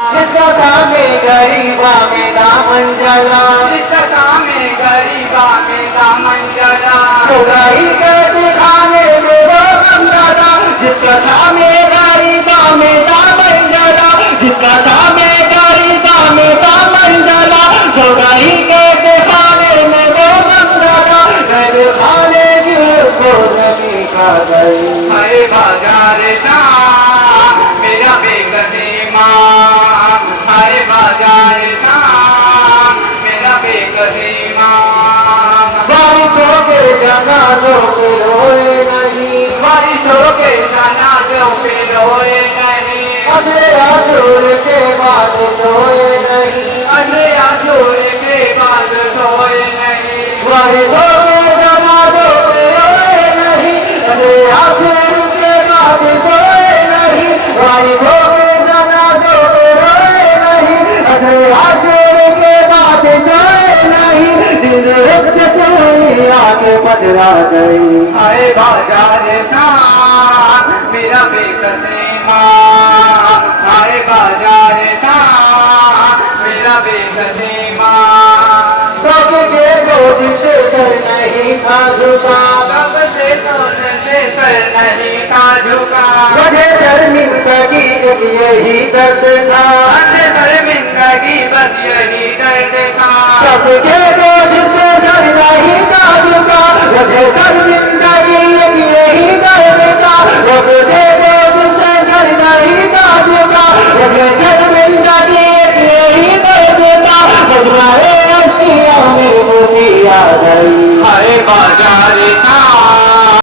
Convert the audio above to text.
जिसका सामे गरीबा में दामन जला, जिसका सामे गरीबा में दामन जला, चुराई के दिखाने में वो गम जला, जिसका सामे गरीबा में दामन जला, जिसका सामे गरीबा में दामन जला, चुराई के दिखाने में वो गम जला, मेरे खाने की उसको नहीं खा गई। हरे बाजार शाम मेरा बेगसी माँ, हरे बाजार शाम मेरा बेगसी माँ। बारिशों के जनाजों पे रोए नहीं, बारिशों के जनाजों पे रोए नहीं, अरे आजूर के बाद सोए नहीं, अरे आजूर के बाद सोए नहीं, बारिशों के जनाजों पे रोए नहीं, अरे आजूर के बाद सोए नहीं, बारिशों के जनाजों पे रोए नहीं, अरे आजूर के बाद सोए नहीं, दिन रुक से कोई आगे बदला गई। हरे बाजार शाम मेरा बेकसी माँ, हरे बाजार शाम मेरा बेकसी माँ। सबके बोझ से सर नहीं था झुका, सबसे सोने से सर नहीं था झुका, मुझे शर्मिंदगी जब यही दर्द था, मुझे शर्मिंदगी बस यही दर्द था। सबके बोझ से सर नहीं था झुका, मुझे शर्मिंदगी